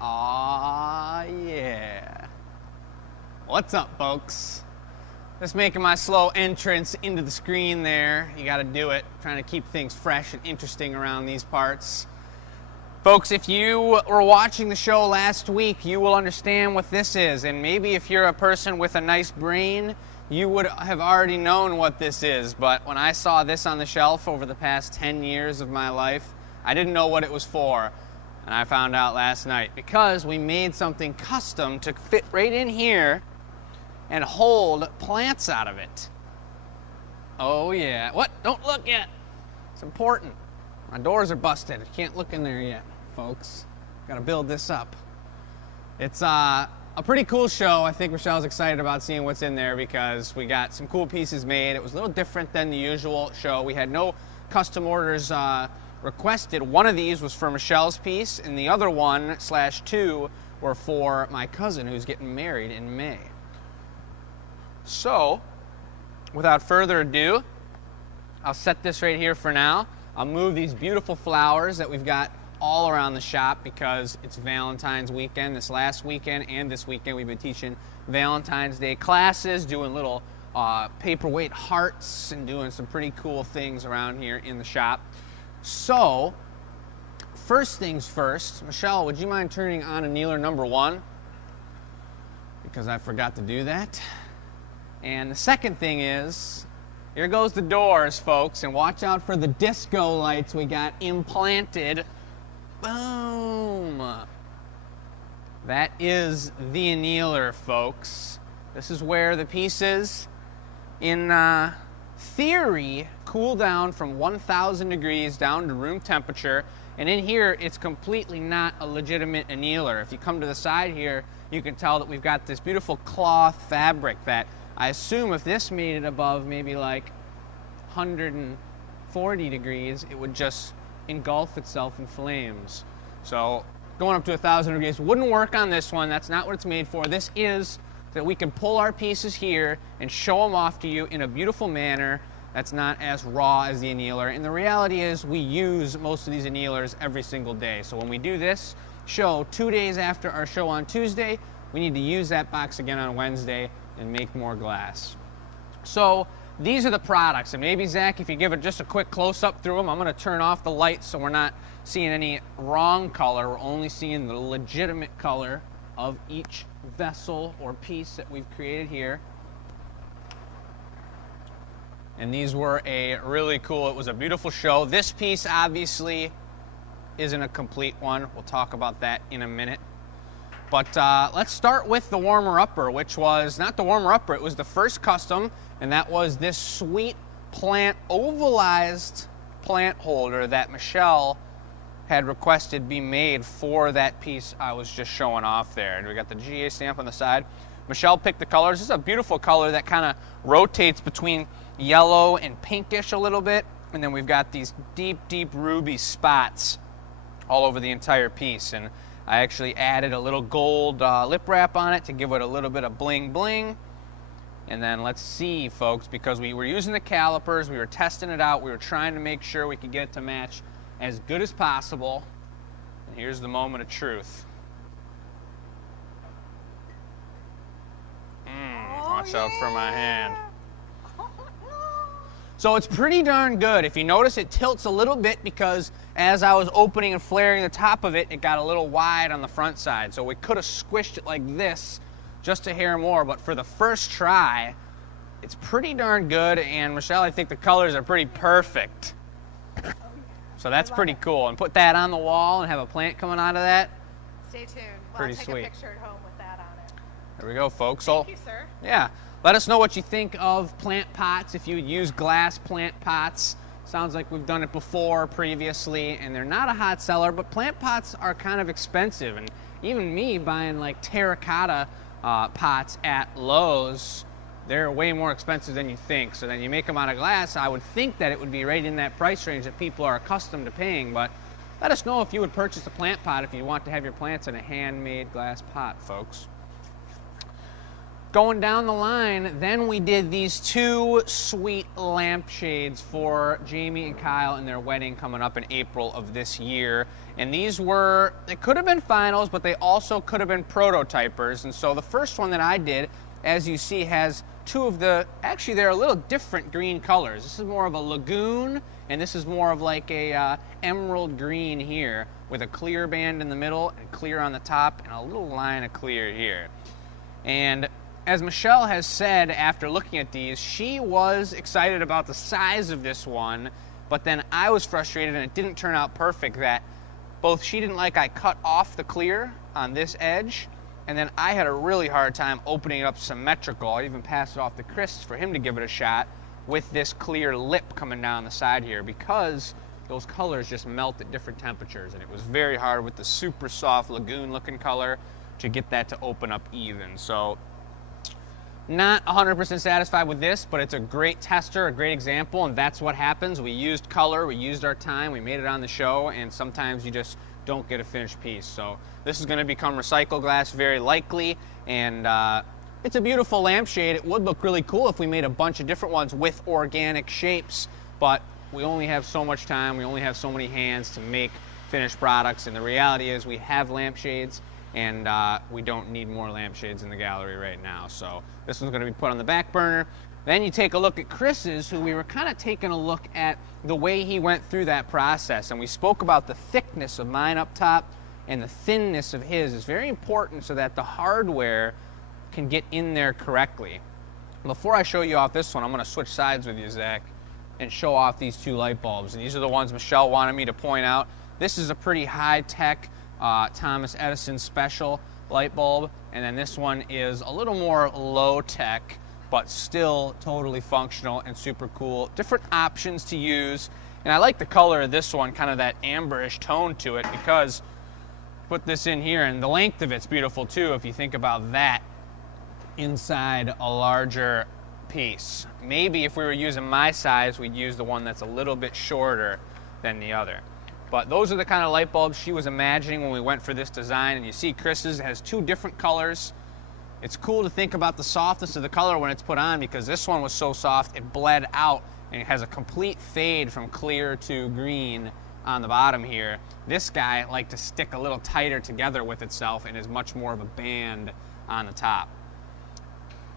Aw, yeah. What's up, folks? Just making my slow entrance into the screen there. You gotta do it. Trying to keep things fresh and interesting around these parts. Folks, if you were watching the show last week, you will understand what this is. And maybe if you're a person with a nice brain, you would have already known what this is. But when I saw this on the shelf over the past 10 years of my life, I didn't know what it was for. And I found out last night because we made something custom to fit right in here and hold plants out of it. Oh yeah. What? Don't look yet. It's important. My doors are busted. I can't look in there yet, folks. Gotta build this up. It's a pretty cool show. I think Michelle's excited about seeing what's in there because we got some cool pieces made. It was a little different than the usual show. We had no custom orders requested. One of these was for Michelle's piece, and the other one / two were for my cousin who's getting married in May. So, without further ado, I'll set this right here for now. I'll move these beautiful flowers that we've got all around the shop because it's Valentine's weekend. This last weekend and this weekend we've been teaching Valentine's Day classes, doing little paperweight hearts and doing some pretty cool things around here in the shop. So, first things first, Michelle, would you mind turning on Annealer number 1? Because I forgot to do that. And the second thing is, here goes the doors, folks, and watch out for the disco lights we got implanted. Boom! That is the Annealer, folks. This is where the pieces, in theory, cool down from 1,000 degrees down to room temperature. And in here, it's completely not a legitimate annealer. If you come to the side here, you can tell that we've got this beautiful cloth fabric that I assume if this made it above maybe like 140 degrees, it would just engulf itself in flames. So going up to 1,000 degrees wouldn't work on this one. That's not what it's made for. This is that we can pull our pieces here and show them off to you in a beautiful manner that's not as raw as the annealer. And the reality is we use most of these annealers every single day. So when we do this show 2 days after our show on Tuesday, we need to use that box again on Wednesday and make more glass. So these are the products, and maybe Zach, if you give it just a quick close-up through them, I'm going to turn off the lights so we're not seeing any wrong color. We're only seeing the legitimate color of each vessel or piece that we've created here. And these were a really cool, it was a beautiful show. This piece obviously isn't a complete one. We'll talk about that in a minute. But let's start with the warmer-upper, which was not the warmer-upper, it was the first custom, and that was this sweet plant, ovalized plant holder that Michelle had requested be made for that piece I was just showing off there. And we got the GA stamp on the side. Michelle picked the colors. This is a beautiful color that kind of rotates between yellow and pinkish a little bit, and then we've got these deep, deep ruby spots all over the entire piece. And I actually added a little gold lip wrap on it to give it a little bit of bling bling. And then let's see, folks, because we were using the calipers, we were testing it out, we were trying to make sure we could get it to match as good as possible. And here's the moment of truth. Watch out for my hand. So it's pretty darn good. If you notice, it tilts a little bit because as I was opening and flaring the top of it, it got a little wide on the front side. So we could have squished it like this just a hair more, but for the first try, it's pretty darn good. And Michelle, I think the colors are pretty perfect. So that's pretty cool. And put that on the wall and have a plant coming out of that. Stay tuned. Pretty I'll take sweet. a picture at home with that on it. There we go, folks. Thank you, sir. Yeah. Let us know what you think of plant pots, if you would use glass plant pots. Sounds like we've done it before previously, and they're not a hot seller, but plant pots are kind of expensive. And even me buying like terracotta pots at Lowe's, they're way more expensive than you think. So then you make them out of glass, I would think that it would be right in that price range that people are accustomed to paying. But let us know if you would purchase a plant pot if you want to have your plants in a handmade glass pot, folks. going down the line, then we did these two sweet lampshades for Jamie and Kyle in their wedding coming up in April of this year. And these were, they could have been finals, but they also could have been prototypers. And so the first one that I did, as you see, has two of the, actually they're a little different green colors. This is more of a lagoon, and this is more of like a emerald green here, with a clear band in the middle and clear on the top and a little line of clear here. And as Michelle has said after looking at these, she was excited about the size of this one, but then I was frustrated and it didn't turn out perfect, that both she didn't like I cut off the clear on this edge, and then I had a really hard time opening it up symmetrical. I even passed it off to Chris for him to give it a shot with this clear lip coming down the side here, because those colors just melt at different temperatures, and it was very hard with the super soft lagoon looking color to get that to open up even. So not 100% satisfied with this, but it's a great tester, a great example, and that's what happens. We used color, we used our time, we made it on the show, and sometimes you just don't get a finished piece. So this is going to become recycled glass very likely, and it's a beautiful lampshade. It would look really cool if we made a bunch of different ones with organic shapes, but we only have so much time, we only have so many hands to make finished products, and the reality is we have lampshades, and we don't need more lampshades in the gallery right now. So this one's going to be put on the back burner. Then you take a look at Chris's, who we were kind of taking a look at the way he went through that process, and we spoke about the thickness of mine up top and the thinness of his is very important so that the hardware can get in there correctly. Before I show you off this one, I'm going to switch sides with you, Zach, and show off these two light bulbs. And these are the ones Michelle wanted me to point out. This is a pretty high-tech Thomas Edison special light bulb, and then this one is a little more low-tech, but still totally functional and super cool. Different options to use, and I like the color of this one, kind of that amberish tone to it, because put this in here, and the length of it's beautiful too if you think about that inside a larger piece. Maybe if we were using my size, we'd use the one that's a little bit shorter than the other. But those are the kind of light bulbs she was imagining when we went for this design. And you see Chris's has two different colors. It's cool to think about the softness of the color when it's put on, because this one was so soft it bled out, and it has a complete fade from clear to green on the bottom here. This guy liked to stick a little tighter together with itself and is much more of a band on the top.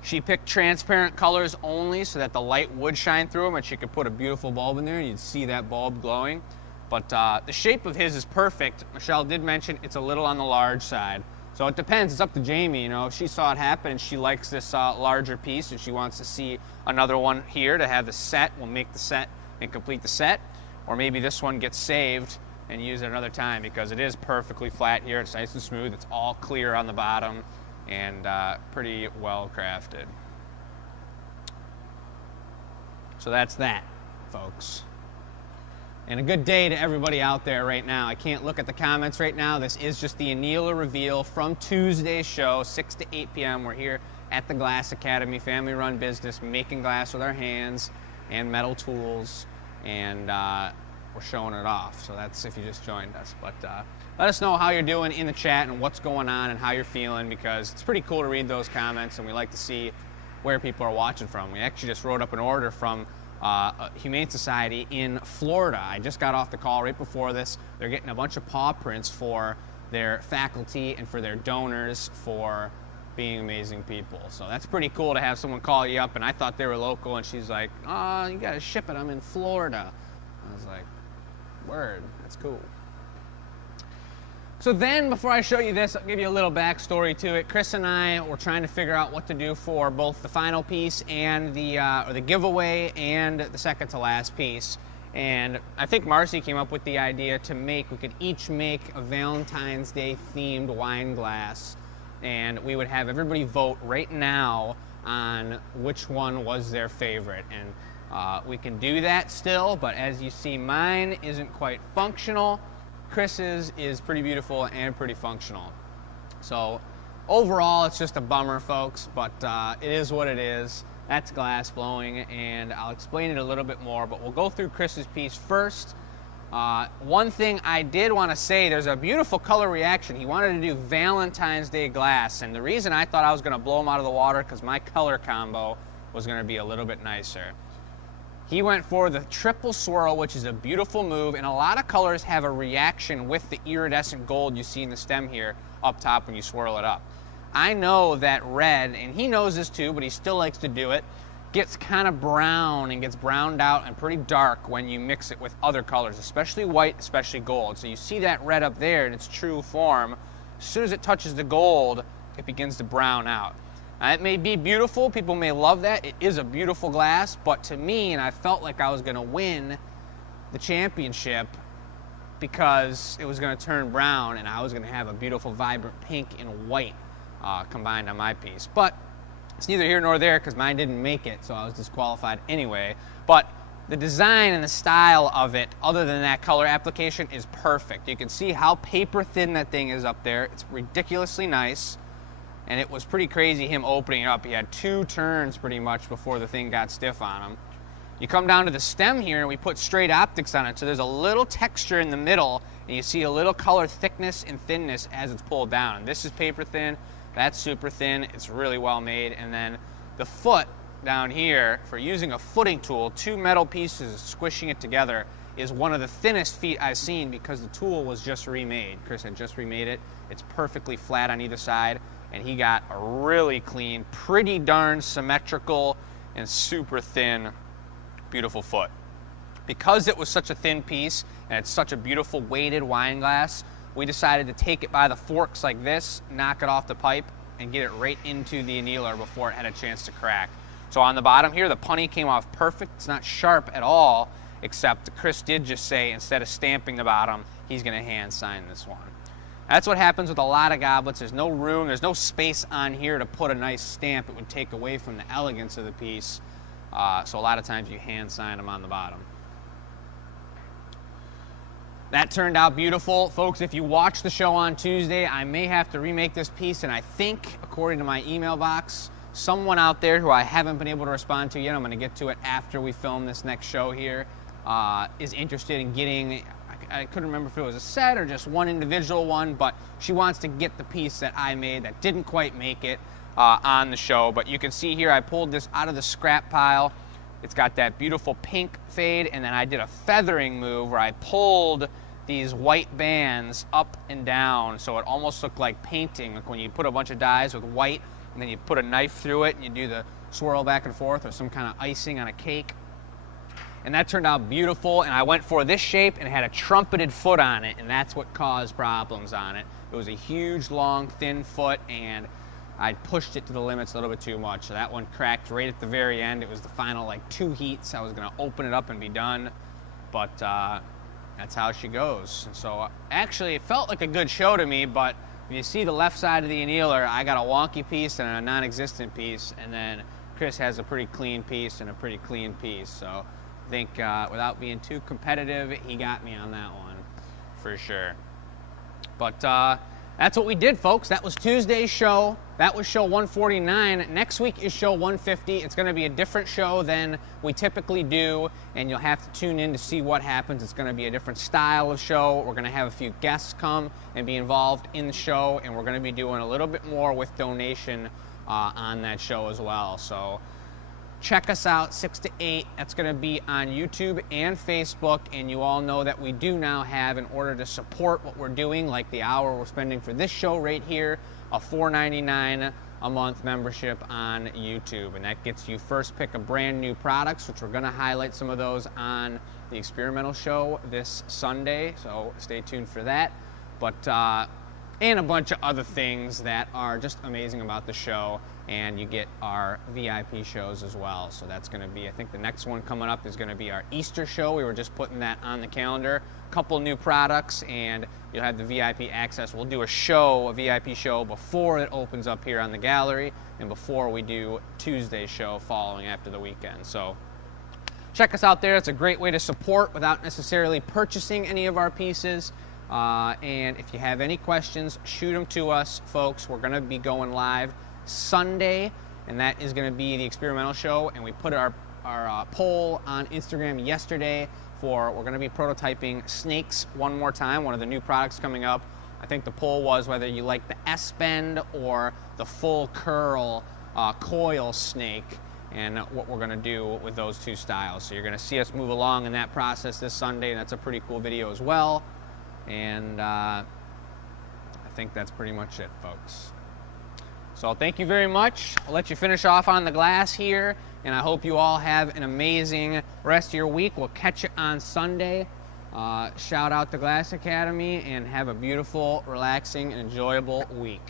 She picked transparent colors only so that the light would shine through them, and she could put a beautiful bulb in there and you'd see that bulb glowing. But the shape of his is perfect. Michelle did mention it's a little on the large side. So it depends, it's up to Jamie, you know. If she saw it happen and she likes this larger piece and she wants to see another one here to have the set, we'll make the set and complete the set. Or maybe this one gets saved and used at another time, because it is perfectly flat here. It's nice and smooth, it's all clear on the bottom, and pretty well crafted. So that's that, folks. And a good day to everybody out there right now. I can't look at the comments right now. This is just the Annealer reveal from Tuesday's show, 6 to 8 p.m. We're here at the Glass Academy, family-run business, making glass with our hands and metal tools, and we're showing it off. So that's if you just joined us. But let us know how you're doing in the chat and what's going on and how you're feeling, because it's pretty cool to read those comments, and we like to see where people are watching from. We actually just wrote up an order from a Humane Society in Florida. I just got off the call right before this. They're getting a bunch of paw prints for their faculty and for their donors for being amazing people. So that's pretty cool to have someone call you up, and I thought they were local, and she's like, oh, you gotta ship it, I'm in Florida. I was like, word, that's cool. So then, before I show you this, I'll give you a little backstory to it. Chris and I were trying to figure out what to do for both the final piece and the giveaway and the second to last piece. And I think Marcy came up with the idea to we could each make a Valentine's Day themed wine glass, and we would have everybody vote right now on which one was their favorite. And we can do that still, but as you see, mine isn't quite functional. Chris's is pretty beautiful and pretty functional. So overall, it's just a bummer, folks, but it is what it is. That's glass blowing, and I'll explain it a little bit more, but we'll go through Chris's piece first, One thing I did want to say, there's a beautiful color reaction. He wanted to do Valentine's Day glass, and the reason I thought I was going to blow him out of the water because my color combo was going to be a little bit nicer. He went for the triple swirl, which is a beautiful move, and a lot of colors have a reaction with the iridescent gold you see in the stem here up top when you swirl it up. I know that red, and he knows this too, but he still likes to do it, gets kind of brown and gets browned out and pretty dark when you mix it with other colors, especially white, especially gold. So you see that red up there in its true form. As soon as it touches the gold, it begins to brown out. Now, it may be beautiful, people may love that, it is a beautiful glass, but to me, and I felt like I was gonna win the championship because it was gonna turn brown and I was gonna have a beautiful vibrant pink and white combined on my piece. But it's neither here nor there because mine didn't make it, so I was disqualified anyway. But the design and the style of it, other than that color application, is perfect. You can see how paper thin that thing is up there. It's ridiculously nice. And it was pretty crazy him opening it up. He had 2 turns pretty much before the thing got stiff on him. You come down to the stem here and we put straight optics on it, so there's a little texture in the middle and you see a little color thickness and thinness as it's pulled down. And this is paper thin, that's super thin, it's really well made. And then the foot down here, for using a footing tool, 2 metal pieces, squishing it together, is one of the thinnest feet I've seen because the tool was just remade. Chris had just remade it. It's perfectly flat on either side, and he got a really clean, pretty darn symmetrical, and super thin, beautiful foot. Because it was such a thin piece, and it's such a beautiful weighted wine glass, we decided to take it by the forks like this, knock it off the pipe, and get it right into the annealer before it had a chance to crack. So on the bottom here, the punny came off perfect. It's not sharp at all, except Chris did just say, instead of stamping the bottom, he's gonna hand sign this one. That's what happens with a lot of goblets. There's no room, there's no space on here to put a nice stamp. It would take away from the elegance of the piece. So a lot of times you hand sign them on the bottom. That turned out beautiful. Folks, if you watch the show on Tuesday, I may have to remake this piece, and I think, according to my email box, someone out there who I haven't been able to respond to yet, I'm gonna get to it after we film this next show here, is interested in getting, I couldn't remember if it was a set or just one individual one, but she wants to get the piece that I made that didn't quite make it on the show. But you can see here, I pulled this out of the scrap pile. It's got that beautiful pink fade, and then I did a feathering move where I pulled these white bands up and down so it almost looked like painting, like when you put a bunch of dyes with white and then you put a knife through it and you do the swirl back and forth, or some kind of icing on a cake. And that turned out beautiful, and I went for this shape and it had a trumpeted foot on it, and that's what caused problems on it. It was a huge, long, thin foot, and I pushed it to the limits a little bit too much, so that one cracked right at the very end. It was the final like 2 heats. I was gonna open it up and be done, but that's how she goes. And so actually it felt like a good show to me, but when you see the left side of the annealer, I got a wonky piece and a non-existent piece, and then Chris has a pretty clean piece and a pretty clean piece. So I think without being too competitive, he got me on that one for sure. But that's what we did, folks. That was Tuesday's show. That was show 149. Next week is show 150. It's going to be a different show than we typically do, and you'll have to tune in to see what happens. It's going to be a different style of show. We're going to have a few guests come and be involved in the show, and we're going to be doing a little bit more with donation on that show as well. So check us out, 6 to 8. That's going to be on YouTube and Facebook, and you all know that we do now have, in order to support what we're doing, like the hour we're spending for this show right here, a $4.99 a month membership on YouTube, and that gets you first pick of brand new products, which we're going to highlight some of those on the experimental show this Sunday, so stay tuned for that. But and a bunch of other things that are just amazing about the show, and you get our VIP shows as well. So that's going to be, I think the next one coming up is going to be our Easter show. We were just putting that on the calendar. A couple new products, and you'll have the VIP access. We'll do a VIP show before it opens up here on the gallery, and before we do Tuesday's show following after the weekend. So check us out there. It's a great way to support without necessarily purchasing any of our pieces. And if you have any questions, shoot them to us, folks. We're going to be going live Sunday, and that is going to be the experimental show. And we put our poll on Instagram yesterday we're going to be prototyping snakes one more time, one of the new products coming up. I think the poll was whether you like the S-bend or the full curl coil snake, and what we're going to do with those two styles. So you're going to see us move along in that process this Sunday, and that's a pretty cool video as well. And I think that's pretty much it, folks. So thank you very much. I'll let you finish off on the glass here, and I hope you all have an amazing rest of your week. We'll catch you on Sunday. Shout out to Glass Academy, and have a beautiful, relaxing, and enjoyable week.